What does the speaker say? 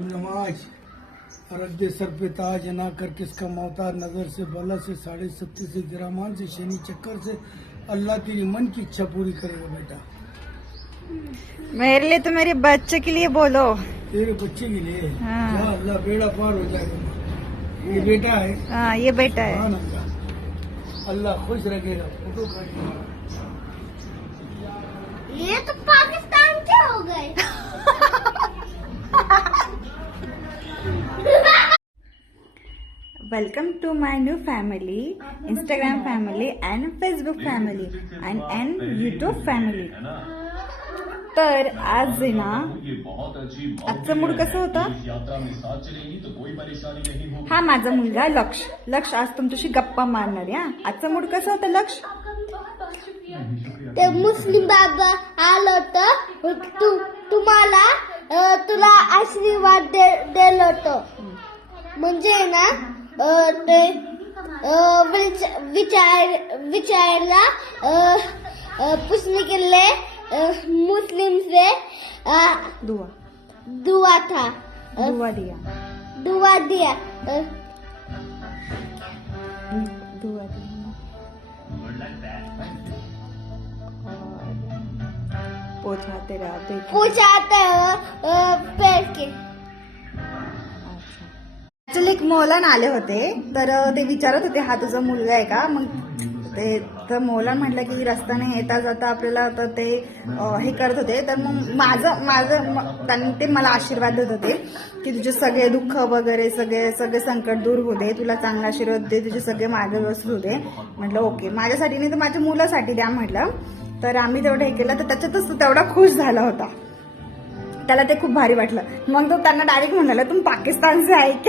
नमाज रद्द सर पे ताज ना कर किसका मोहताज नजर से बला से 37.5 से गिरामान से शनि चक्कर से अल्लाह तेरी मन की इच्छा पूरी करेगा बेटा। मेरे लिए तो मेरे बच्चे के लिए बोलो। तेरे बच्चे के लिए हाँ। या अल्लाह बेड़ा पार हो जाएगा। ये बेटा है। हाँ ये बेटा है। हाँ अल्लाह खुश रखेगा। फोटो काटेगा। ये तो पाकिस्तान के हो गए। Welcome to my new family, Instagram family and Facebook family and YouTube family. तर आज आहे ना, आजचा मूड कसं होता? हा माझा मुलगा लक्ष आज तुमच्याशी गप्पा मारणार आहे. आजचा मूड कसा होता लक्ष? ते मुस्लिम बाबा आलं होतं, तुम्हाला तुला आशीर्वाद दिलं होतं. म्हणजे ना ते विचारला पूछने के लिए मुस्लिम से दुआ दिया. पोछाते राहते. पूछाते पेड़ के. ऍक्च्युअली एक मौलान आले होते, तर ते विचारत होते हा तुझा मुलगा आहे का? मग ते तर मौलान म्हटलं की रस्त्याने येता जाता आपल्याला तर ते हे करत होते. तर मग माझं त्यांनी ते मला आशीर्वाद देत होते की तुझे सगळे दुःख वगैरे सगळे संकट दूर होऊ दे, तुला चांगला आशीर्वाद दे, तुझे सगळे मार्ग व्यवस्थित होऊ दे. म्हटलं ओके, माझ्यासाठी नाही तर माझ्या मुलासाठी द्या म्हटलं. तर आम्ही तेवढं हे केलं, तर त्याच्यातच तो तेवढा खुश झाला होता. त्याला ते खूप भारी वाटलं. मग तो त्यांना डायरेक्ट म्हणाला तुम पाकिस्तान से आहे क्या?